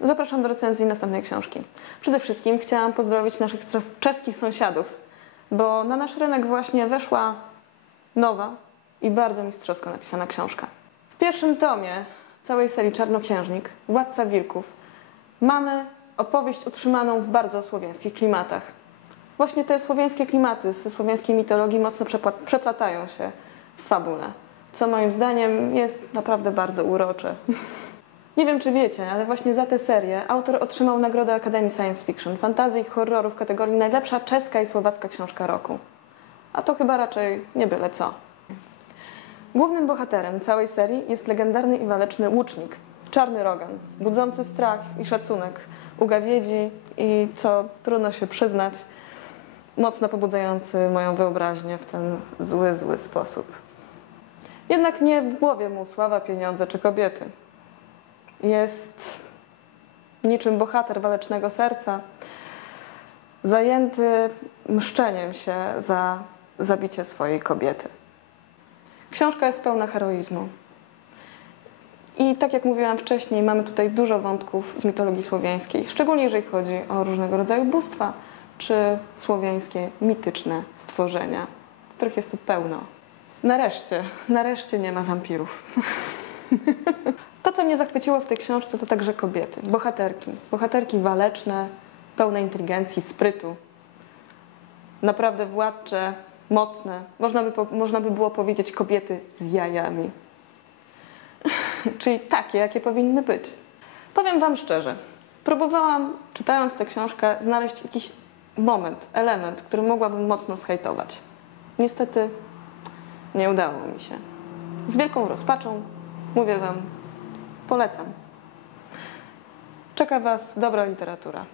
zapraszam do recenzji następnej książki. Przede wszystkim chciałam pozdrowić naszych czes- czeskich sąsiadów, bo na nasz rynek właśnie weszła nowa i bardzo mistrzowsko napisana książka. W pierwszym tomie całej serii Czarnoksiężnik, Władca Wilków, mamy opowieść utrzymaną w bardzo słowiańskich klimatach. Właśnie te słowiańskie klimaty ze słowiańskiej mitologii mocno przeplatają się w fabule, co moim zdaniem jest naprawdę bardzo urocze. Nie wiem, czy wiecie, ale właśnie za tę serię autor otrzymał Nagrodę Akademii Science Fiction, Fantasy i Horroru w kategorii najlepsza czeska i słowacka książka roku. A to chyba raczej nie byle co. Głównym bohaterem całej serii jest legendarny i waleczny łucznik, Czarny Rogan, budzący strach i szacunek u gawiedzi i, co trudno się przyznać, mocno pobudzający moją wyobraźnię w ten zły, zły sposób. Jednak nie w głowie mu sława, pieniądze czy kobiety. Jest niczym bohater walecznego serca, zajęty mszczeniem się za zabicie swojej kobiety. Książka jest pełna heroizmu. I tak jak mówiłam wcześniej, mamy tutaj dużo wątków z mitologii słowiańskiej, szczególnie jeżeli chodzi o różnego rodzaju bóstwa czy słowiańskie mityczne stworzenia, których jest tu pełno. Nareszcie, nareszcie nie ma wampirów. To, co mnie zachwyciło w tej książce, to także kobiety, bohaterki. Bohaterki waleczne, pełne inteligencji, sprytu. Naprawdę władcze, mocne. Można by, można by było powiedzieć kobiety z jajami. Czyli takie, jakie powinny być. Powiem Wam szczerze, próbowałam, czytając tę książkę, znaleźć jakiś moment, element, który mogłabym mocno zhejtować. Niestety nie udało mi się. Z wielką rozpaczą mówię Wam, polecam. Czeka Was dobra literatura.